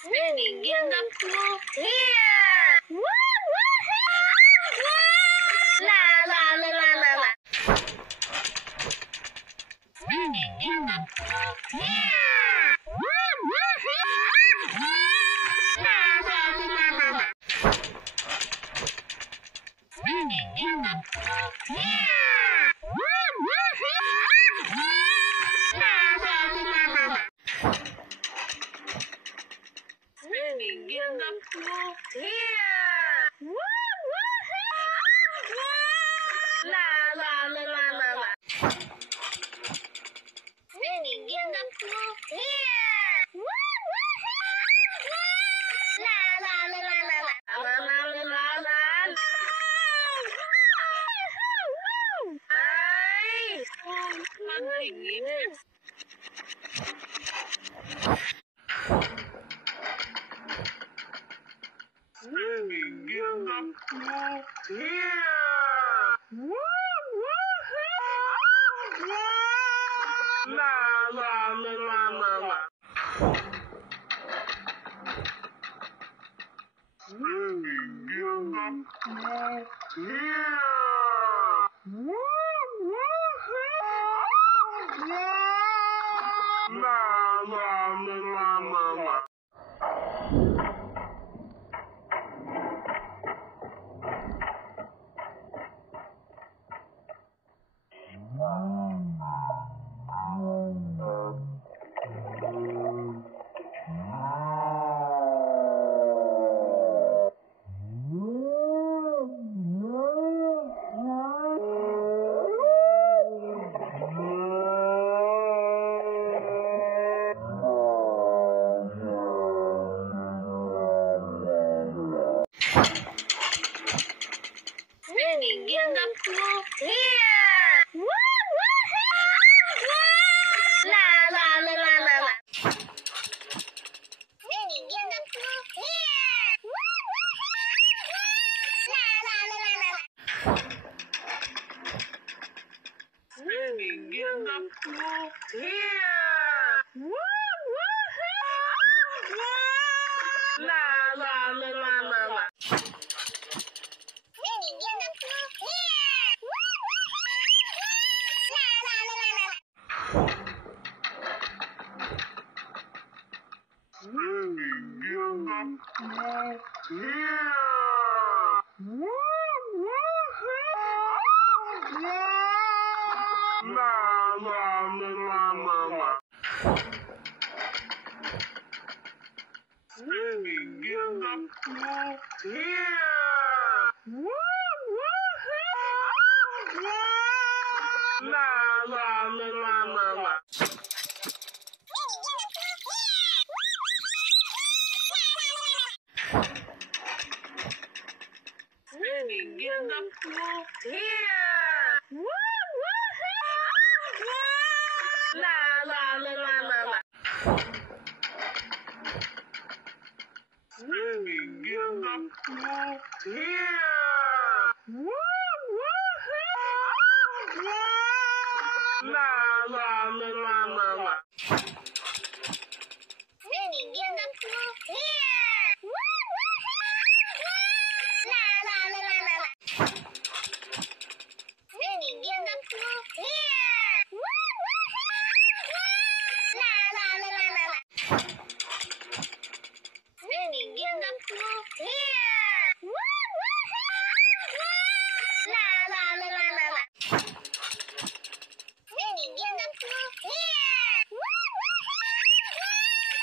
Swimming in the pool here. Woo, woo, la la la la la la. Swimming in the pool here. Woo, woo, la la la la la. Swimming in the pool here. Woo, woo, la la la la la. Swimming in the pool here. Woo, woo, la la la la la la. Swimming in the pool here. Woo, woo, la la la la la la. La la la la la. Ay, matingin. Swimming in the pool here. Woo, woo, la la la la la la. Swimming in the pool here. Woo, la la la la la la. Swimming in the pool here. Woo, woo, la la la la la la. Swimming in the pool here. Woo, la la la la la la. Swimming in the pool here. Woo, la la la la la la. Swimming in the pool here. La la la la la. Swimming in the pool here. La la la la la la. Swimming in the pool here. La la la la la la. Swimming in the pool here. La la la la la la. Swimming in the pool here. La la la la la la. Swimming in the pool here. La la la la la la. Swimming in the pool here. La la la la la la. Swimming in the pool here. La la la la la la. Swimming in the pool here.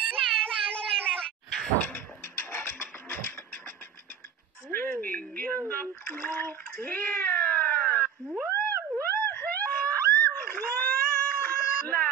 La la la la la la. Swimming in the pool here. La